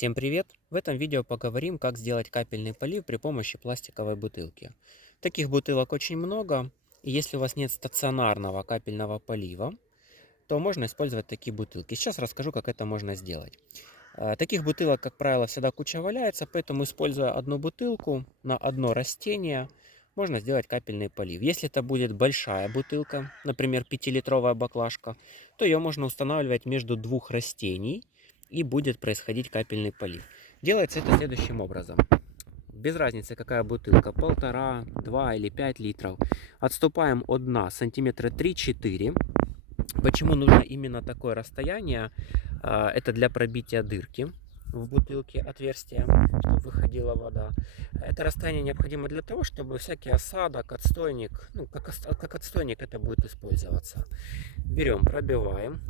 Всем привет! В этом видео поговорим, как сделать капельный полив при помощи пластиковой бутылки. Таких бутылок очень много, и если у вас нет стационарного капельного полива, то можно использовать такие бутылки. Сейчас расскажу, как это можно сделать. Таких бутылок, как правило, всегда куча валяется, поэтому, используя одну бутылку на одно растение, можно сделать капельный полив. Если это будет большая бутылка, например, 5-литровая баклажка, то ее можно устанавливать между двух растений, и будет происходить капельный полив. Делается это следующим образом. Без разницы, какая бутылка, 1,5, 2 или 5 литров. Отступаем от дна сантиметра 3-4. Почему нужно именно такое расстояние? Это для пробития дырки в бутылке, отверстия, чтобы выходила вода. Это расстояние необходимо для того, чтобы всякий осадок, отстойник, как отстойник это будет использоваться. Берем, пробиваем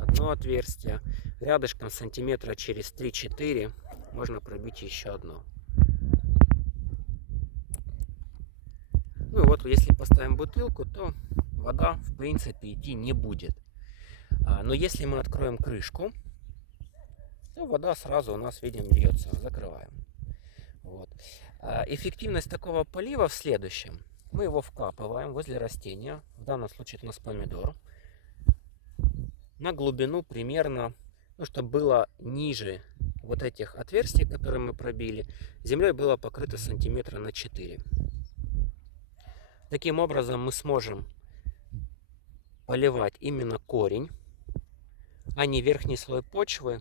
одно отверстие, рядышком сантиметра через 3-4 можно пробить еще одно. Ну и вот, если поставим бутылку, то вода в принципе идти не будет. Но если мы откроем крышку, то вода сразу у нас, видим, льется. Закрываем. Вот. Эффективность такого полива в следующем. Мы его вкапываем возле растения, в данном случае это у нас помидор, на глубину примерно, чтобы было ниже вот этих отверстий, которые мы пробили, землей было покрыто сантиметра на 4. Таким образом мы сможем поливать именно корень, а не верхний слой почвы,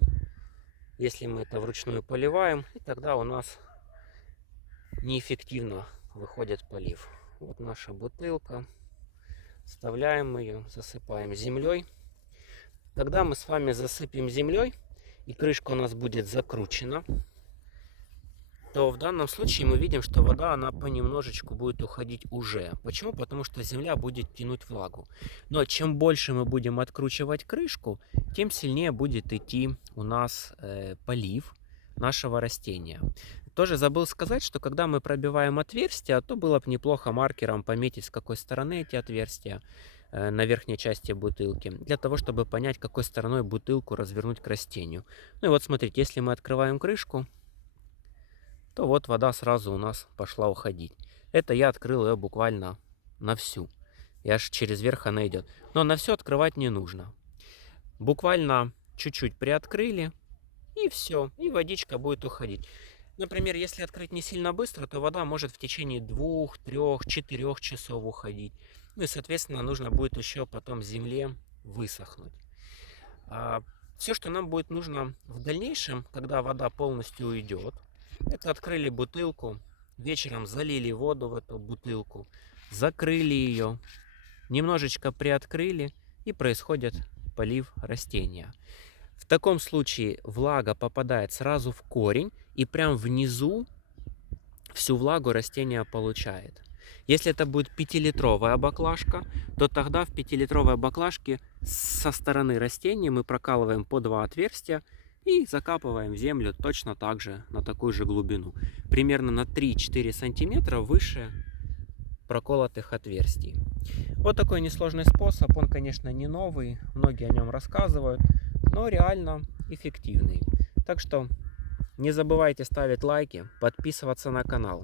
если мы это вручную поливаем, и тогда у нас неэффективно выходит полив. Вот наша бутылка, вставляем ее, засыпаем землей. Когда мы с вами засыпем землей, и крышка у нас будет закручена, то в данном случае мы видим, что вода, она понемножечку будет уходить уже. Почему? Потому что земля будет тянуть влагу. Но чем больше мы будем откручивать крышку, тем сильнее будет идти у нас полив нашего растения. Тоже забыл сказать, что когда мы пробиваем отверстия, то было бы неплохо маркером пометить, с какой стороны эти отверстия на верхней части бутылки, для того, чтобы понять, какой стороной бутылку развернуть к растению. Ну и вот смотрите, если мы открываем крышку, то вот вода сразу у нас пошла уходить. Это я открыл ее буквально на всю. И аж через верх она идет. Но на все открывать не нужно. Буквально чуть-чуть приоткрыли, и все. И водичка будет уходить. Например, если открыть не сильно быстро, то вода может в течение 2, 3, 4 часов уходить. Ну и, соответственно, нужно будет еще потом земле высохнуть. Все, что нам будет нужно в дальнейшем, когда вода полностью уйдет, это открыли бутылку, вечером залили воду в эту бутылку, закрыли ее, немножечко приоткрыли, и происходит полив растения. В таком случае влага попадает сразу в корень, и прям внизу всю влагу растение получает. Если это будет 5-литровая баклажка, то тогда в 5-литровой баклажке со стороны растения мы прокалываем по 2 отверстия и закапываем в землю точно так же, на такую же глубину. Примерно на 3-4 сантиметра выше проколотых отверстий. Вот такой несложный способ. Он, конечно, не новый, многие о нем рассказывают, но реально эффективный. Так что не забывайте ставить лайки, подписываться на канал.